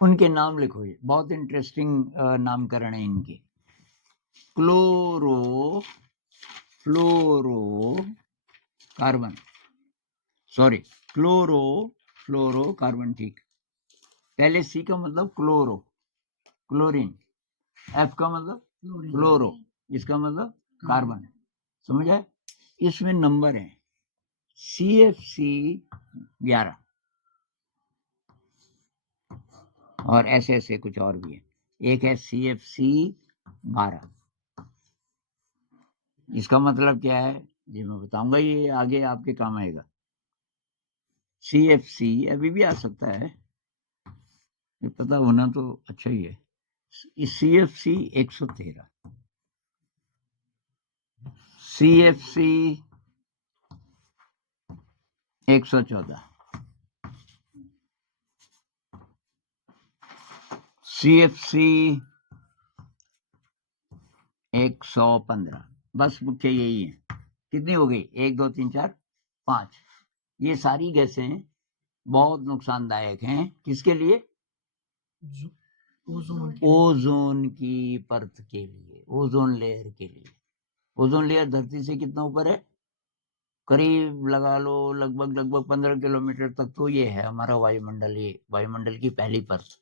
उनके नाम लिखो, ये बहुत इंटरेस्टिंग नामकरण है इनके। क्लोरो फ्लोरो कार्बन, सॉरी क्लोरो फ्लोरो कार्बन, ठीक। पहले सी का मतलब क्लोरो, क्लोरीन, एफ का मतलब फ्लोरो, इसका मतलब कार्बन, समझ आए? इसमें नंबर है CFC 11 और ऐसे ऐसे कुछ और भी है। एक है CFC 12, इसका मतलब क्या है ये मैं बताऊंगा, ये आगे आपके काम आएगा। CFC अभी भी आ सकता है, ये पता होना तो अच्छा ही है। CFC 113, CFC 114, CFC 115, बस मुख्य यही है। कितनी हो गई? 1 2 3 4 5। ये सारी गैसें बहुत नुकसानदायक हैं, किसके लिए? ओजोन की परत के लिए, ओजोन लेयर के लिए। ओजोन लेयर धरती से कितना ऊपर है? करीब लगा लो लगभग 15 किलोमीटर तक तो ये है हमारा वायुमंडल, ये वायुमंडल की पहली परत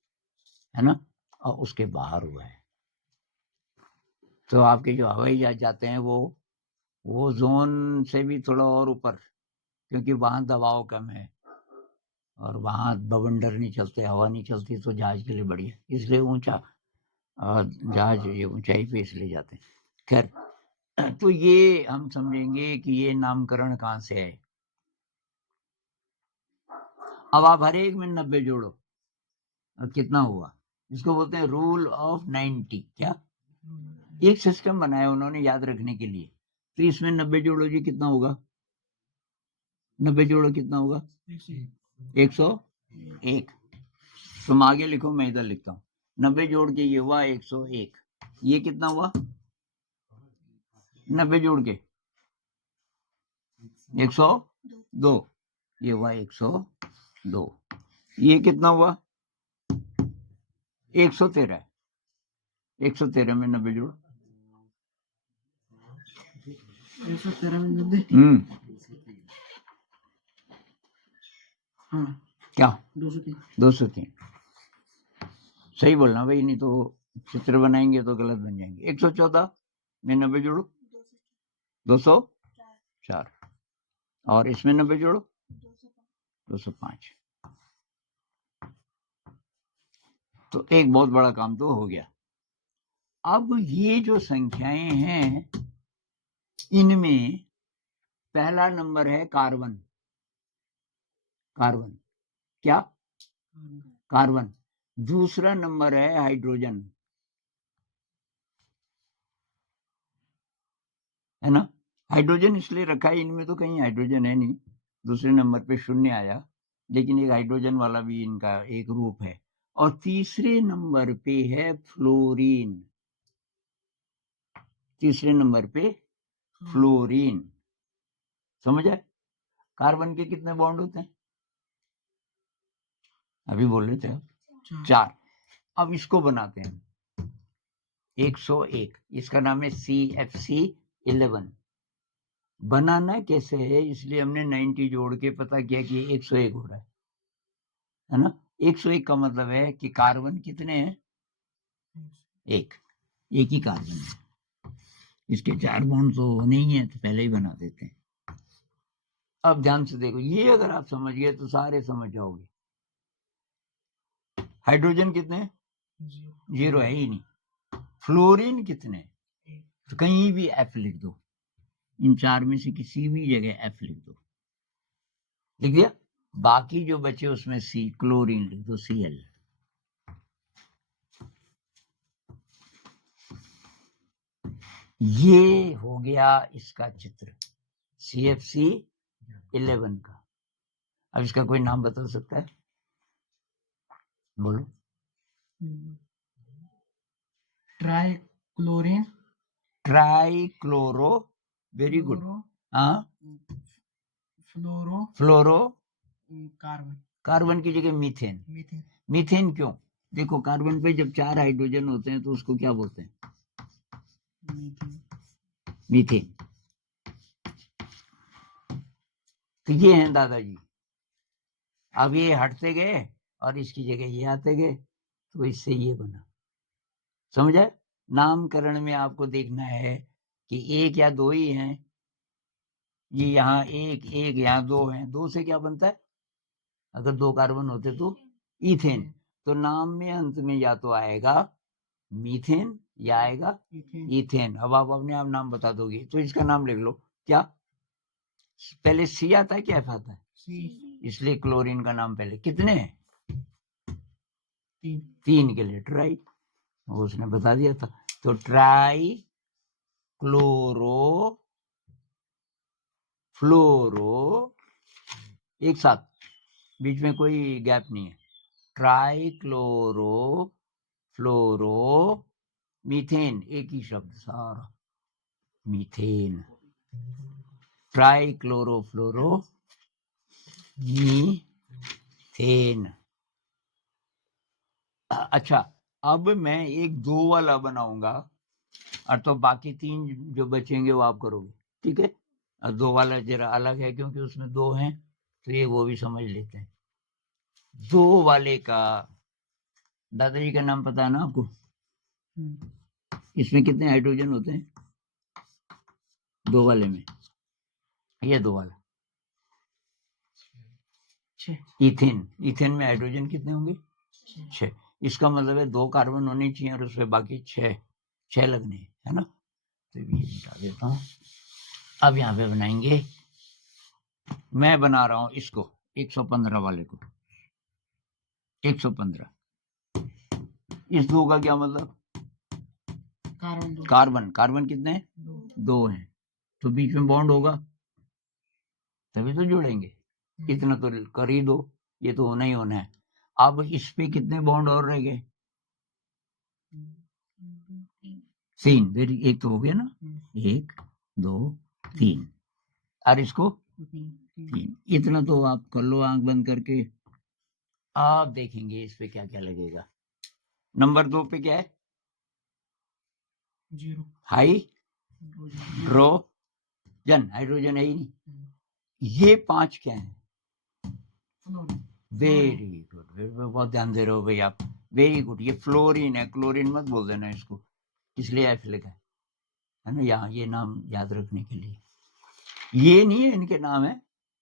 है ना, और उसके बाहर हुआ है। तो आपके जो हवाई जहाज जाते हैं वो जोन से भी थोड़ा और ऊपर, क्योंकि वहां दबाव कम है और वहां बवंडर नहीं चलते, हवा नहीं चलती, तो जहाज के लिए बढ़िया, इसलिए ऊंचा जहाज ये ऊंचाई पे इसलिए जाते हैं। खैर, तो ये हम समझेंगे कि ये नामकरण कहां से है। अब आप हर एक में 90 जोड़ो, अब कितना हुआ? इसको बोलते हैं रूल ऑफ 90। क्या? एक सिस्टम बनाया उन्होंने याद रखने के लिए, तो इसमें 90 जोड़ो जी, कितना होगा? 90 जोड़ो कितना होगा? 101। तुम आगे लिखो, मैं इधर लिखता हूँ। 90 जोड़ के ये हुआ 101। ये कितना हुआ? 90 जोड़ के 102, ये हुआ 102। ये कितना हुआ? 113। 113 में 90 जोड़, 113 में 90। हाँ क्या? 203। 203 सही बोलना भाई, नहीं तो चित्र बनाएंगे तो गलत बन जाएंगे। 114 में 90 जोड़ो 204, और इसमें 90 जोड़ो 205। तो एक बहुत बड़ा काम तो हो गया। अब ये जो संख्याएं हैं, इनमें पहला नंबर है कार्बन। कार्बन क्या? कार्बन। दूसरा नंबर है हाइड्रोजन, है ना। हाइड्रोजन इसलिए रखा है, इनमें तो कहीं हाइड्रोजन है नहीं, दूसरे नंबर पे शून्य आया, लेकिन एक हाइड्रोजन वाला भी इनका एक रूप है। और तीसरे नंबर पे है फ्लोरीन, तीसरे नंबर पे फ्लोरीन, समझ आए? कार्बन के कितने बॉन्ड होते हैं? अभी बोल रहे थे आप 4। अब इसको बनाते हैं 101, इसका नाम है CFC 11। बनाना कैसे है, इसलिए हमने 90 जोड़ के पता किया कि 101 हो रहा है ना। 101 का मतलब है कि कार्बन कितने हैं? एक ही कार्बन है, इसके 4 बॉन्ड तो नहीं है, तो पहले ही बना देते हैं। अब ध्यान से देखो, ये अगर आप समझ गए तो सारे समझ जाओगे। हाइड्रोजन कितने? 0 है ही नहीं। फ्लोरीन कितने? तो कहीं भी F लिख दो, इन 4 में से किसी भी जगह F लिख दो, लिख दिया। बाकी जो बचे उसमें C, क्लोरीन लिख दो, Cl। ये हो गया इसका चित्र CFC 11 का। अब इसका कोई नाम बता सकता है? बोलो। ट्राइक्लोरीन, ट्राइक्लोरो, वेरी गुड। हाँ, फ्लोरो फ्लोरो कार्बन, कार्बन की जगह मीथेन। मीथेन। मीथेन क्यों? देखो कार्बन पे जब 4 हाइड्रोजन होते हैं तो उसको क्या बोलते हैं? मीथेन। तो ये हैं दादाजी। अब ये हटते गए और इसकी जगह ये आते गए, तो इससे ये बना। समझे? नामकरण में आपको देखना है कि एक या दो ही हैं। ये यहाँ एक यहाँ दो हैं, दो से क्या बनता है? अगर 2 कार्बन होते तो ईथेन। तो नाम में अंत में या तो आएगा मीथेन या आएगा ईथेन। अब आप अपने आप नाम बता दोगे, तो इसका नाम लिख लो। क्या पहले सी आता है क्या एफ आता है? इसलिए क्लोरीन का नाम पहले। कितने हैं? 3 के लिए ट्राई, उसने बता दिया था। तो ट्राई क्लोरो फ्लोरो, एक साथ, बीच में कोई गैप नहीं है। ट्राई क्लोरो फ्लोरो मीथेन, एक ही शब्द सारा, मीथेन। ट्राई क्लोरो फ्लोरो मीथेन। अच्छा, अब मैं एक 2 वाला बनाऊंगा, और तो बाकी 3 जो बचेंगे वो आप करोगे, ठीक है? और 2 वाला जरा अलग है क्योंकि उसमें 2 हैं, तो ये वो भी समझ लेते हैं। 2 वाले का दादाजी का नाम पता है ना आपको? इसमें कितने हाइड्रोजन होते हैं 2 वाले में? ये 2 वाला इथेन। इथेन में हाइड्रोजन कितने होंगे? 6। इसका मतलब है 2 कार्बन होने चाहिए और उसमें बाकी 6 लगने हैं, है ना? तो ये बता देता हूँ। अब यहाँ पे बनाएंगे, मैं बना रहा हूँ इसको 115 वाले को। 115, इस 2 का क्या मतलब? कार्बन कितने हैं? 2 हैं, तो बीच में बॉन्ड होगा तभी तो जोड़ेंगे। इतना तो कर ही दो, ये तो होना ही होना है। अब इस पे कितने बॉन्ड और रह गए? 3। फिर एक तो हो गया ना, 1 2 3, और इसको 3। इतना तो आप कर लो आंख बंद करके। आप देखेंगे इस पे क्या क्या लगेगा। नंबर 2 पे क्या है? 0 हाइड्रोजन। हाइड्रोजन है ही नहीं। ये 5 क्या है? वेरी गुड, बहुत ध्यान दे रहे हो भाई आप, वेरी गुड। ये फ्लोरीन है, क्लोरीन मत बोल देना इसको, इसलिए एफ लिखा है ना यहाँ, ये नाम याद रखने के लिए। ये नहीं है इनके नाम है,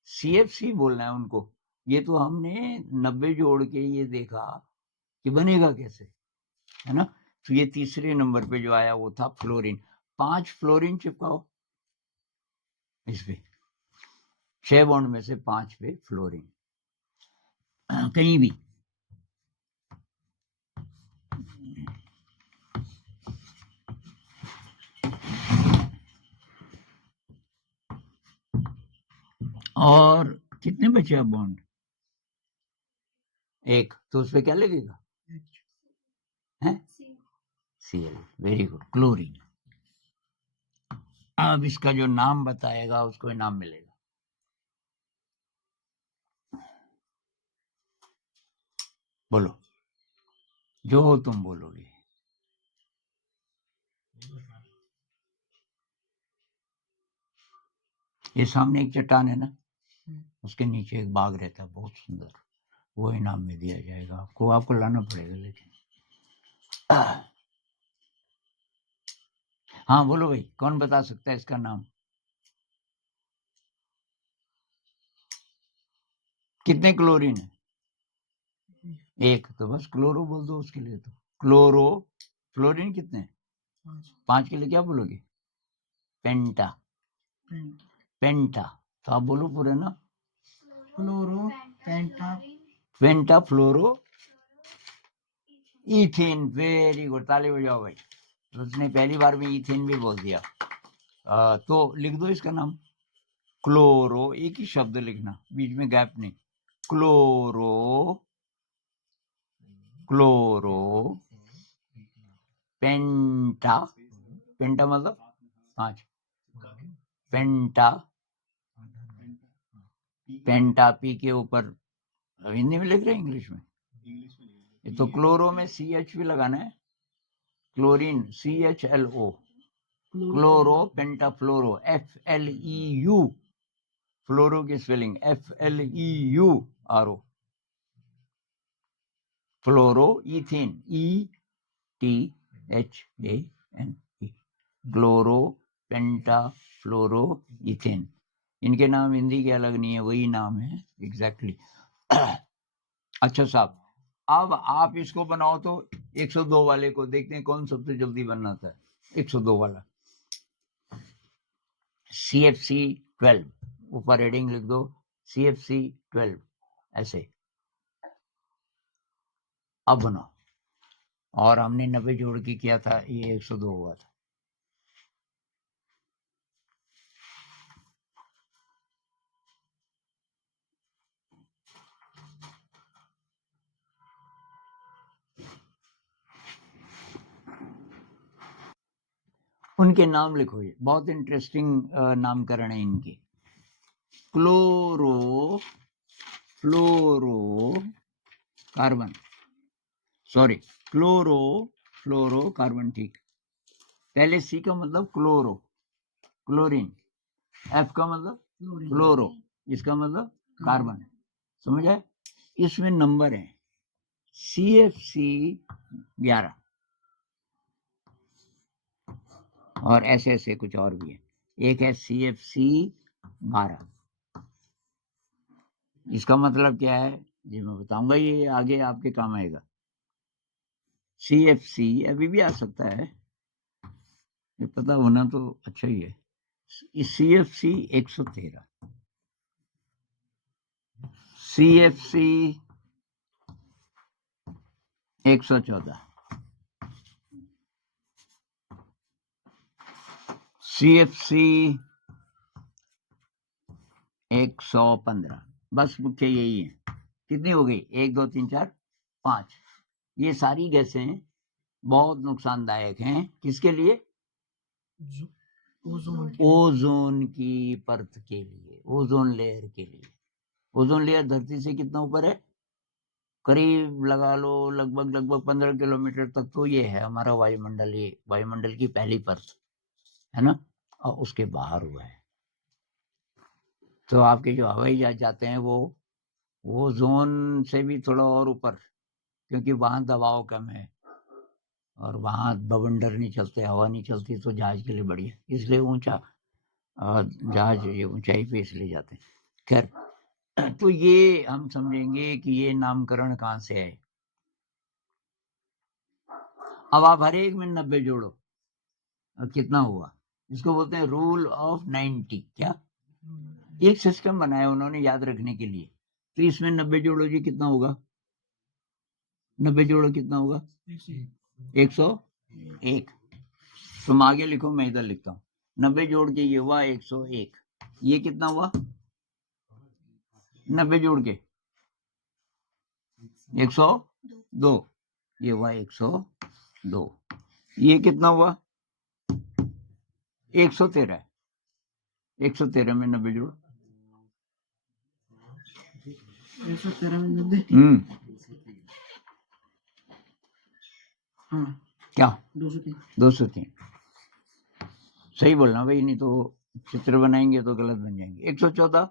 CFC बोलना है उनको। ये तो हमने 90 जोड़ के ये देखा कि बनेगा कैसे, है ना? तो ये तीसरे नंबर पे जो आया वो था फ्लोरीन। 5 फ्लोरीन चिपकाओ इस पे, 6 बॉन्ड में से 5 पे फ्लोरीन, कहीं भी। और कितने बचे अब बॉन्ड? 1, तो उस पे क्या लगेगा? है Cl। Very good, chlorine. अब इसका जो नाम बताएगा उसको इनाम मिलेगा। बोलो, जो तुम बोलोगे। ये सामने एक चट्टान है ना, उसके नीचे एक बाग रहता है बहुत सुंदर, वो इनाम में दिया जाएगा आपको। आपको लाना पड़ेगा लेकिन। हाँ बोलो भाई, कौन बता सकता है इसका नाम? कितने क्लोरीन है? 1, तो बस क्लोरो बोल दो उसके लिए। तो क्लोरो फ्लोरीन कितने? 5 के लिए क्या बोलोगे? पेंटा। पेंटा, तो आप बोलो पूरे ना। फ्लोरो पेंटा फ्लोरो इथेन। वेरी गुड, ताली बजाओ भाई। तो उसने पहली बार में इथेन भी बोल दिया। तो लिख दो इसका नाम क्लोरो, एक ही शब्द लिखना, बीच में गैप नहीं। क्लोरो क्लोरो पेंटा। पेंटा मतलब 5। पेंटा, पेंटा पी के ऊपर हिंदी में लिख रहे हैं इंग्लिश में? ये तो क्लोरो में CH भी लगाना है, क्लोरीन CHLO, क्लोरो पेंटाफ्लोरो FLEU, फ्लोरो की स्पेलिंग FLEURO, फ्लोरो इथेन ETHANE, क्लोरो पेंटाफ्लोरो इथेन। इनके नाम हिंदी के अलग नहीं है, वही नाम है एग्जैक्टली। अच्छा साहब, अब आप इसको बनाओ तो 102 वाले को देखते हैं कौन सबसे जल्दी बनाता है। 102 वाला CFC12, ऊपर हेडिंग लिख दो CFC12 ऐसे, अब बनाओ। और हमने 90 जोड़ के किया था, ये 102 हुआ था। उनके नाम लिखो, ये बहुत इंटरेस्टिंग नामकरण है इनके। क्लोरो फ्लोरो कार्बन, सॉरी क्लोरो फ्लोरो कार्बन, ठीक। पहले C का मतलब क्लोरो, क्लोरीन, F का मतलब फ्लोरो, इसका मतलब कार्बन, समझ आए? इसमें नंबर है CFC11 और ऐसे ऐसे कुछ और भी है। एक है CFC12, इसका मतलब क्या है जी मैं बताऊंगा, ये आगे आपके काम आएगा। CFC अभी भी आ सकता है, ये पता होना तो अच्छा ही है। CFC 113, CFC 114, CFC 115, बस मुख्य यही है। कितनी हो गई? 1 2 3 4 5। ये सारी गैसें बहुत नुकसानदायक हैं, किसके लिए? ओजोन की परत के लिए, ओजोन लेयर के लिए। ओजोन लेयर धरती से कितना ऊपर है? करीब लगा लो लगभग 15 किलोमीटर तक तो ये है हमारा वायुमंडल, ये वायुमंडल की पहली परत है ना, और उसके बाहर हुआ है। तो आपके जो हवाई जहाज जाते हैं वो जोन से भी थोड़ा और ऊपर, क्योंकि वहां दबाव कम है और वहां बवंडर नहीं चलते, हवा नहीं चलती, तो जहाज के लिए बढ़िया, इसलिए ऊंचा जहाज ये ऊंचाई पे इसलिए जाते हैं। खैर, तो ये हम समझेंगे कि ये नामकरण कहां से है। अब आप हर एक में 90 जोड़ो, अब कितना हुआ? इसको बोलते हैं रूल ऑफ 90। क्या? एक सिस्टम बनाया उन्होंने याद रखने के लिए। तो इसमें 90 जोड़ो जी, कितना होगा? 90 जोड़ो कितना होगा? 101। तुम आगे लिखो, मैं इधर लिखता हूँ। 90 जोड़ के ये हुआ 101। ये कितना हुआ? 90 जोड़ के 102, ये हुआ 102। ये कितना हुआ? 113। 113 में 90 जोड़, 113 में 90। हाँ क्या? 203। 203 सही बोलना भाई, नहीं तो चित्र बनाएंगे तो गलत बन जाएंगे। 114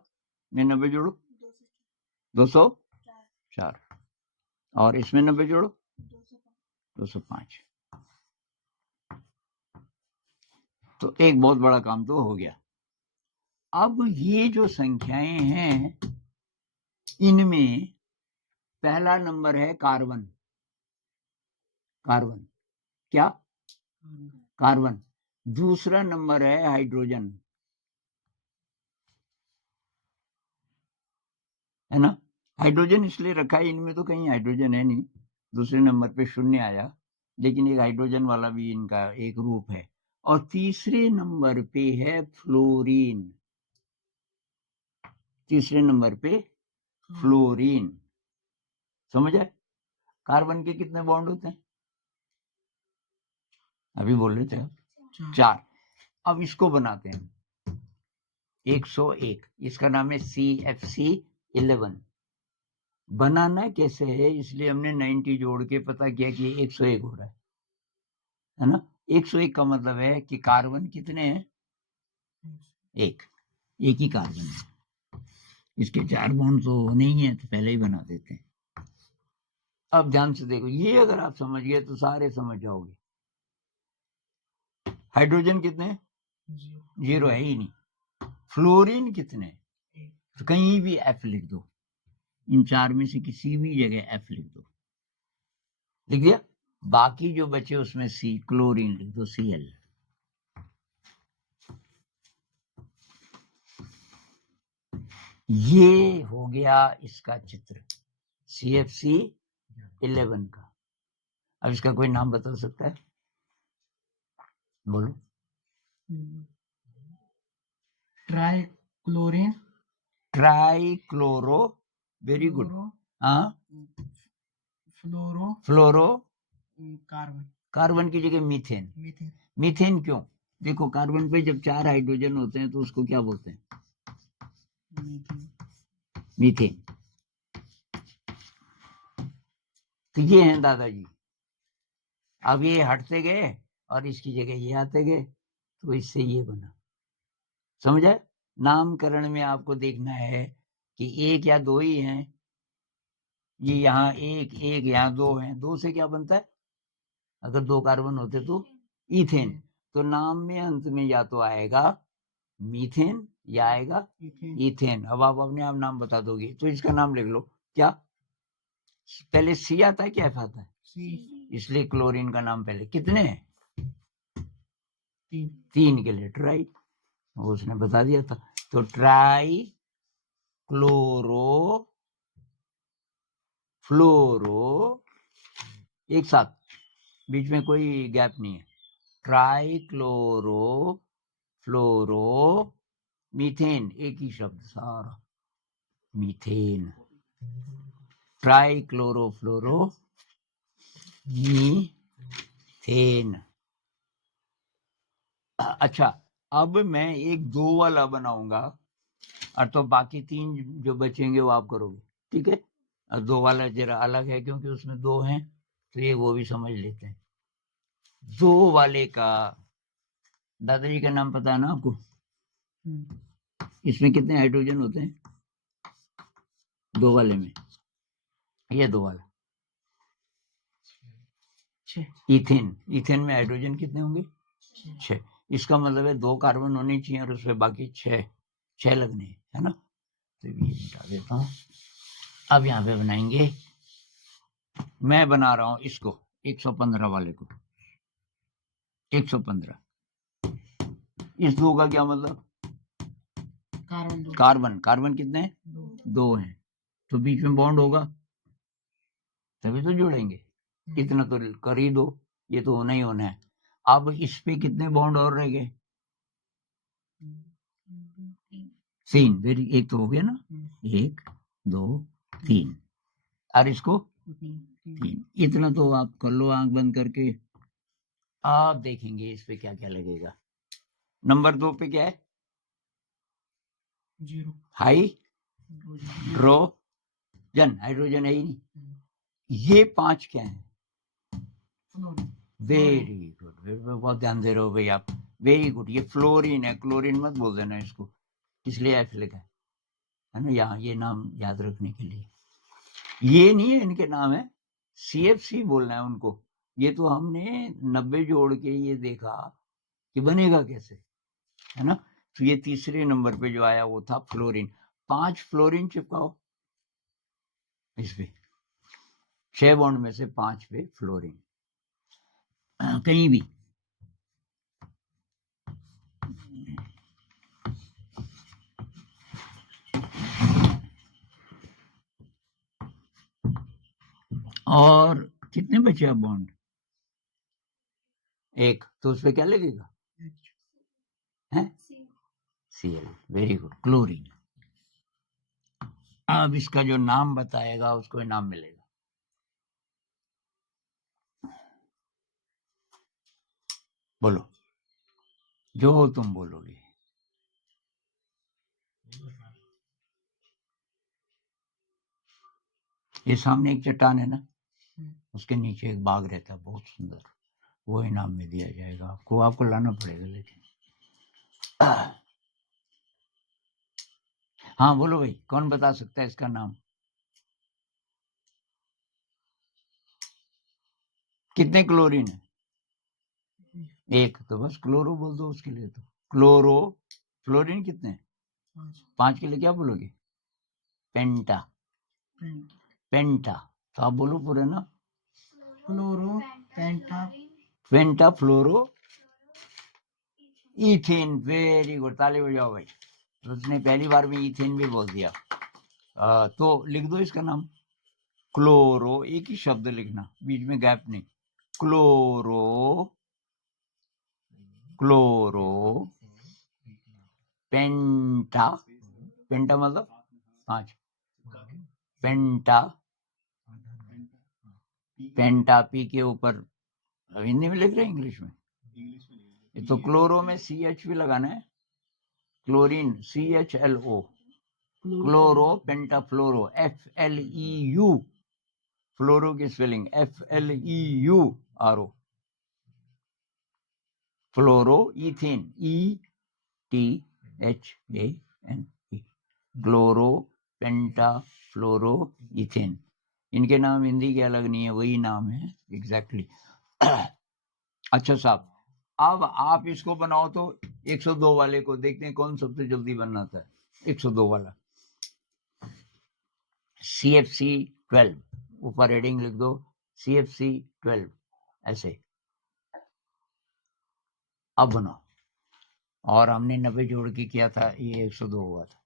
में 90 जोड़ो 204, और इसमें 90 जोड़ो 205। तो एक बहुत बड़ा काम तो हो गया। अब ये जो संख्याएं हैं, इनमें पहला नंबर है कार्बन। कार्बन क्या? कार्बन। दूसरा नंबर है हाइड्रोजन, है ना। हाइड्रोजन इसलिए रखा है, इनमें तो कहीं हाइड्रोजन है नहीं। दूसरे नंबर पे शून्य आया, लेकिन एक हाइड्रोजन वाला भी इनका एक रूप है। और तीसरे नंबर पे है फ्लोरीन। तीसरे नंबर पे फ्लोरीन, समझ आए? कार्बन के कितने बॉन्ड होते हैं? अभी बोल रहे थे आप, 4। अब इसको बनाते हैं 101, इसका नाम है CFC11। बनाना कैसे है, इसलिए हमने 90 जोड़ के पता किया कि 101 हो रहा है ना। 101 का मतलब है कि कार्बन कितने हैं, एक ही कार्बन है। इसके 4 बॉन्ड तो नहीं है तो पहले ही बना देते हैं। अब ध्यान से देखो, ये अगर आप समझ गए तो सारे समझ जाओगे। हाइड्रोजन कितने, 0 है ही नहीं। फ्लोरीन कितने, तो कहीं भी F लिख दो, इन 4 में से किसी भी जगह F लिख दो, लिख दिया। बाकी जो बचे उसमें C, क्लोरीन लिख दो, Cl। ये हो गया इसका चित्र CFC11 का। अब इसका कोई नाम बता सकता है, बोलो। ट्राइक्लोरिन, ट्राइक्लोरो, वेरी गुड। हाँ, फ्लोरो फ्लोरो, कार्बन, कार्बन की जगह मीथेन। मीथेन, मीथेन क्यों, देखो कार्बन पे जब 4 हाइड्रोजन होते हैं तो उसको क्या बोलते हैं, मीथेन। तो ये हैं दादाजी। अब ये हटते गए और इसकी जगह ये आते गए, तो इससे ये बना। समझे, नामकरण में आपको देखना है कि एक या दो ही हैं। ये यहाँ एक यहाँ दो हैं, दो से क्या बनता है, अगर 2 कार्बन होते तो ईथेन। तो नाम में अंत में या तो आएगा मीथेन या आएगा ईथेन। अब आप अपने आप नाम बता दोगे, तो इसका नाम लिख लो। क्या पहले सी आता है क्या F आता है, इसलिए क्लोरीन का नाम पहले। कितने हैं, 3 के लिए ट्राई, उसने बता दिया था। तो ट्राई क्लोरो फ्लोरो, एक साथ, बीच में कोई गैप नहीं है। ट्राई क्लोरो फ्लोरो मीथेन, एक ही शब्द सारा, मीथेन। ट्राई क्लोरो फ्लोरो मीथेन। अच्छा, अब मैं एक 2 वाला बनाऊंगा, और तो बाकी 3 जो बचेंगे वो आप करोगे, ठीक है। और 2 वाला जरा अलग है क्योंकि उसमें 2 हैं, तो ये वो भी समझ लेते हैं। 2 वाले का दादाजी का नाम पता है ना आपको, इसमें कितने हाइड्रोजन होते हैं 2 वाले में, ये 2 वाला इथेन। इथेन में हाइड्रोजन कितने होंगे, 6। इसका मतलब है 2 कार्बन होने चाहिए और उसमें बाकी 6 लगने हैं, है ना। तो ये मिटा देता हूँ। अब यहाँ पे बनाएंगे, मैं बना रहा हूँ इसको 115 वाले को, 115। इस 2 का क्या मतलब, कार्बन कार्बन कितने हैं, 2 हैं, तो बीच में बॉन्ड होगा तभी तो जोड़ेंगे। इतना तो कर ही दो, ये तो होना ही होना है। अब इस पे कितने बॉन्ड और रह गए, 3। फिर एक तो हो गया ना, 1 2 3, और इसको 3। इतना तो आप कर लो आंख बंद करके, आप देखेंगे इस पे क्या क्या लगेगा। नंबर 2 पे क्या है, 0 हाइड्रोजन, हाइड्रोजन है ही नहीं। ये 5 क्या है, वेरी गुड, बहुत ध्यान दे रहे हो भाई आप, वेरी गुड। ये फ्लोरीन है, क्लोरीन मत बोल देना इसको, इसलिए F लिखा है ना यहाँ, ये नाम याद रखने के लिए। ये नहीं है इनके नाम है, CFC बोलना है उनको। ये तो हमने 90 जोड़ के ये देखा कि बनेगा कैसे, है ना। तो ये तीसरे नंबर पे जो आया वो था फ्लोरीन। 5 फ्लोरीन चिपकाओ इस पे, 6 बॉन्ड में से 5 पे फ्लोरीन, कहीं भी। और कितने बचे अब बॉन्ड, 1, तो उस पर क्या लगेगा, है Cl, वेरी गुड, क्लोरीन। अब इसका जो नाम बताएगा उसको नाम मिलेगा। बोलो, जो तुम बोलोगे। ये सामने एक चट्टान है ना, हम्म, उसके नीचे एक बाग रहता है बहुत सुंदर, वो इनाम में दिया जाएगा आपको, आपको लाना पड़ेगा लेकिन। हाँ बोलो भाई, कौन बता सकता है इसका नाम? कितने क्लोरीन है? एक, तो बस क्लोरो बोल दो उसके लिए। तो क्लोरो, फ्लोरीन कितने? 5 5 के लिए क्या बोलोगे? पेंटा, पेंट पेंटा। तो आप बोलो पूरे ना, फ्लोरो पेंटा पेंटा फ्लोरो इथेन। वेरी गुड, ताली बजाओ भाई, तो उसने पहली बार में इथेन भी बोल दिया। तो लिख दो इसका नाम, क्लोरो, एक ही शब्द लिखना, बीच में गैप नहीं। क्लोरो, क्लोरो पेंटा, पेंटा मतलब 5, पेंटा, पेंटा पी के ऊपर हिंदी में लिख रहे हैं इंग्लिश में? ये तो क्लोरो में CH भी लगाना है, क्लोरीन CHLO, क्लोरो पेंटाफ्लोरो, FLEU, फ्लोरो की स्पेलिंग FLEURO, फ्लोरो इथेन ETHANE, क्लोरो पेंटाफ्लोरो इथेन। इनके नाम हिंदी के अलग नहीं है, वही नाम है एग्जैक्टली। अच्छा साहब, अब आप इसको बनाओ तो 102 वाले को देखते हैं कौन सबसे जल्दी बनाता है। 102 वाला CFC12, ऊपर हेडिंग लिख दो CFC12 ऐसे। अब बनाओ, और हमने 90 जोड़ के किया था, ये 102 हुआ था।